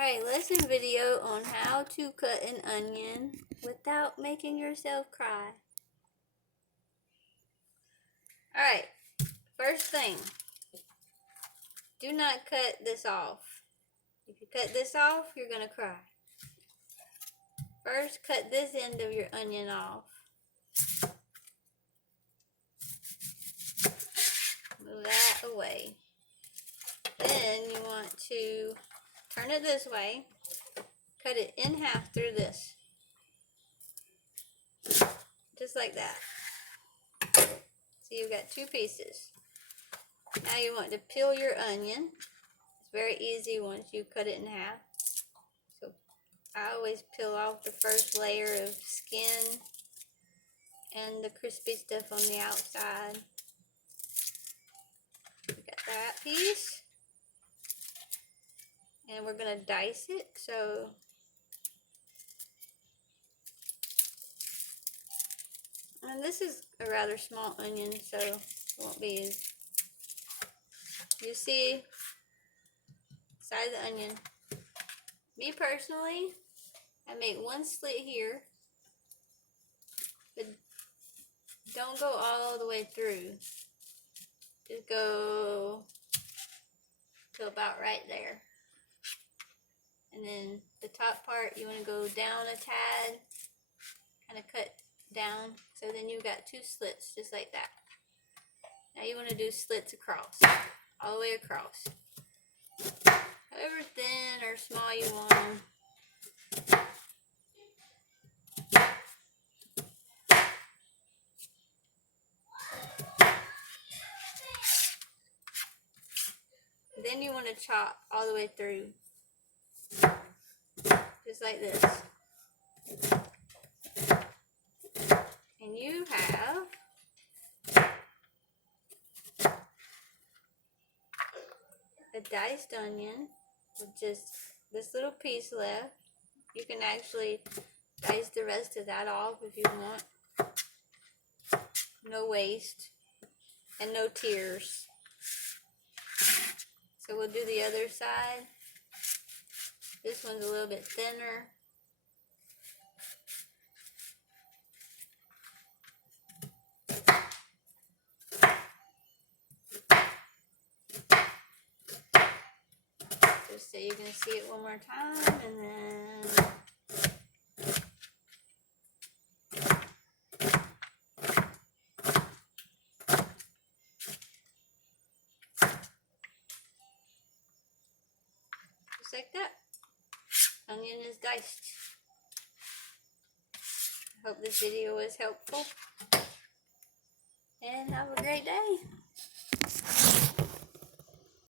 Alright, lesson video on how to cut an onion without making yourself cry. Alright, first thing, do not cut this off. If you cut this off, you're going to cry. First, cut this end of your onion off. Move that away. Then you want to turn it this way. Cut it in half through this. Just like that. So you've got two pieces. Now you want to peel your onion. It's very easy once you cut it in half. So I always peel off the first layer of skin and the crispy stuff on the outside. We got that piece. And we're going to dice it. So and this is a rather small onion, so it won't be as, you see, size of the onion. Me personally, I make one slit here, but don't go all the way through. Just go to about right there. And then the top part, you want to go down a tad, kind of cut down, so then you've got two slits just like that. Now you want to do slits across, all the way across, however thin or small you want them. Then you want to chop all the way through, just like this. And you have a diced onion with just this little piece left. You can actually dice the rest of that off if you want. No waste and no tears. So we'll do the other side. This one's a little bit thinner. Just so you can see it one more time, and then just like that. Onion is diced. Hope this video was helpful, and have a great day.